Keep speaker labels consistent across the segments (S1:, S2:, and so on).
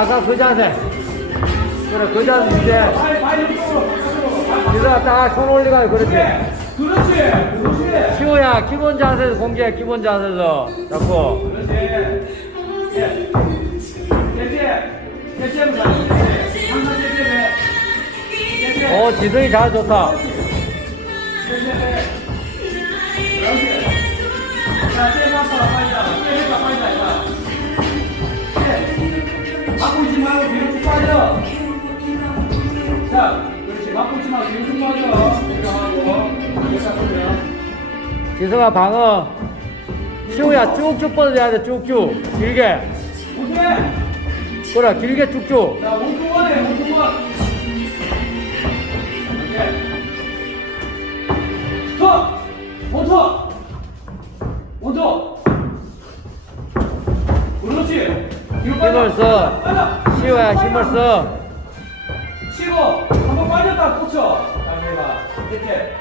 S1: 아까 그 자세 그래 그 자세 이제. 지성아 딱손 올리가 그렇지.
S2: 그렇지. 그렇지.
S1: 시호야 기본 자세에서 공개 기본 자세에서 잡고
S2: 그렇지. 예. 제제. 제제보다. 항상. 제제.
S1: 어 지성이 잘 좋다.
S2: 그렇지. 자, 쟤 아빠가 빠지자. 쟤 해가 빠지자,
S1: 지성아 방어 시호야 쭉쭉 뻗어야 돼 쭉쭉 길게
S2: 오케이.
S1: 그래 길게 쭉쭉
S2: 자, 원투원에 원투원. 오케이. 스톱. 원투. 원투. 그렇지. 뒤로 빠져.
S1: 힘을 써. 시호야 힘을 써
S2: 치고 한번 빠졌다 꽂혀. 다음에 해봐. 이렇게.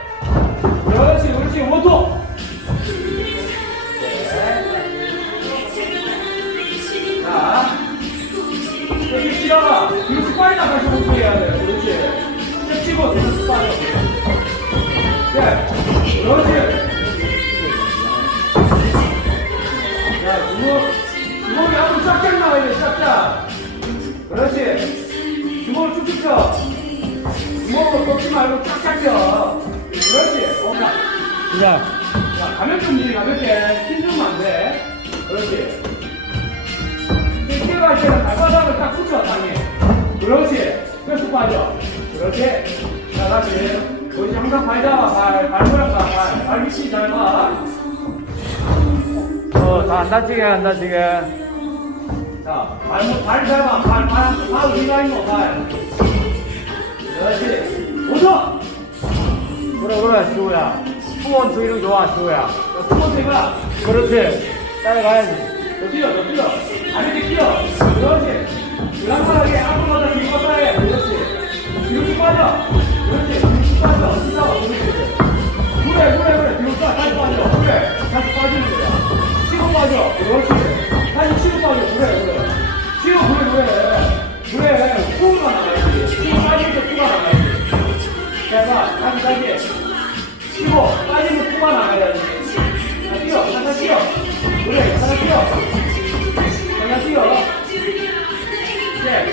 S2: 그렇지, 그렇지. 원투. 빠지다 다시 원투 해야 돼. 그렇지. 쑥 빠져. 네. 그렇지. 자, 주먹, 주먹이 앞으로 쫙쫙 나와야 돼, 쫙쫙. 그렇지. 주먹을 쭉쭉 펴. 주먹으로 꺾지 말고 쫙쫙 펴. 그렇지. 어, 자, 자, 가볍게 움직이, 가볍게. 힘 주면 안 돼. 그렇지. 뛰어갈 때는 발바닥을 딱 붙여, 땅에. 그렇지. 계속 빠져. 그렇지. 자, 다시. 거기 항상 발 잡아, 발. 발 모양 봐, 발. 발 위치 잘 봐.
S1: 어 다 안 다치게 안 다치게
S2: 자, 발, 뭐, 발 잡아, 발, 발, 발 어디가 있노, 발. 그렇지. 오죠!
S1: 그래 그래 시호야 투원 투 이름 좋아
S2: 자, 두 번째가,
S1: 그렇지 따라가야지
S2: 더 뛰어, 더 뛰어. 가볍게 뛰어. 그렇지. 다시. 치고, 빠지면 후가 나가야지. 자, 뛰어. 하나 뛰어. 그래, 하나 뛰어. 하나 뛰어. 네.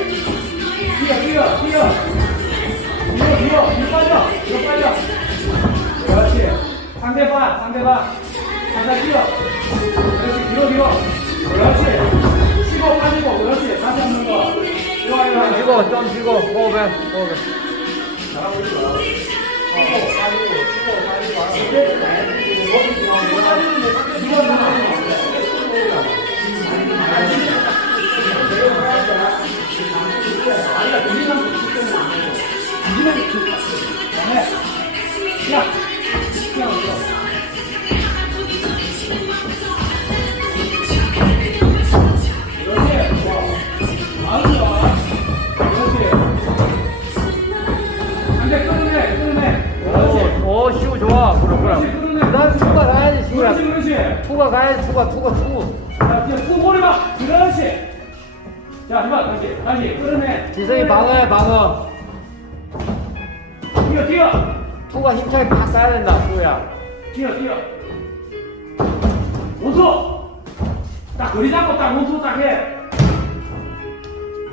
S2: 뛰어, 뛰어, 뛰어. 뒤로, 뒤로, 뒤로 빠져. 뒤로 빠져. 그렇지. 상대방, 상대방. 하나 뛰어. 그렇지, 뒤로, 뒤로. 그렇지. 치고 빠지고, 그렇지. 다시 한번 더. 좋아,
S1: 좀
S2: 좋아.
S1: 쉬고 좀 쉬고 호흡해 호흡해
S2: 잘하고 있어. 치고, 빠지고. 치고 빠지는데 상대 누가 나가? 아니야, 그지만 그지만 네. 좋아
S1: 그래
S2: 그렇지,
S1: 그래
S2: 끊어내.
S1: 그 다음 투가 가야지 시호야
S2: 그렇지, 그렇지.
S1: 투가 가야지 투가 투가 투
S2: 자, 그냥 툭 머리 봐. 그렇지. 자, 해봐, 다시, 다시, 끌어내.
S1: 지성이 방어해 방어
S2: 뛰어, 뛰어,
S1: 투가 힘차게 팍 쏴야 된다 시호야
S2: 뛰어, 뛰어. 원투. 딱 거리 잡고 딱 원투 딱 해.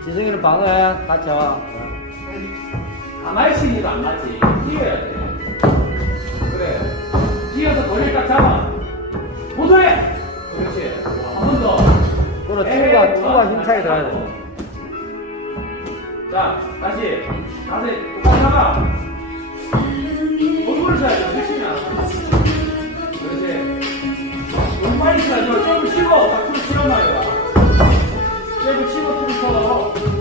S1: 지성이는 방어해 같이 와
S2: 가만히 있으니까 안 맞지. 뛰어야 돼. 숙여서 거리를 딱 잡아. 보도해! 그렇지. 한 번 더. 그거
S1: 투가, 투가 힘차게 들어야 돼.
S2: 자, 다시. 다시. 똑바로 잡아. 몸을 쳐야 돼. 핵심이야. 그렇지. 너무 빨리 쳐야죠. 쭉 치고, 막 치고 치란 말이야. 쭉 치고, 쭉 쳐서.